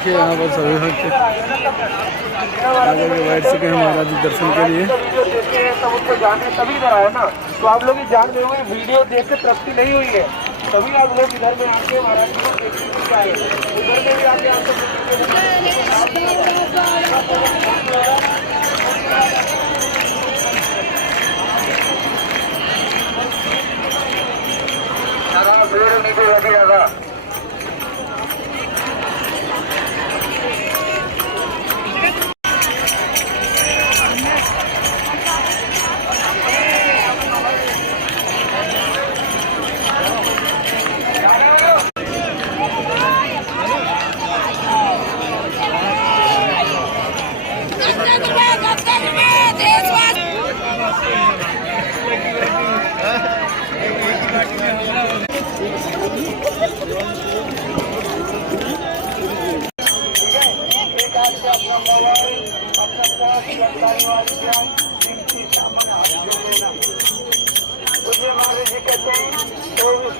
देखिए यहाँ पर सभी भक्त आगे के बैठ चुके हैं महाराज जी दर्शन के लिए। वीडियो देखते हैं तब उनको जानने तभी इधर आए ना, तो आप लोग जान रहे होंगे वीडियो देख के तृप्ति नहीं हुई है, तभी आप लोग इधर में आके महाराज जी को देखने के आए, उधर में भी आके आपको नीचे रखे जाएगा।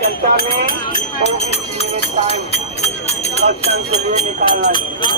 घंटा में 24 मिनट टाइम दर्शन के लिए निकालना है।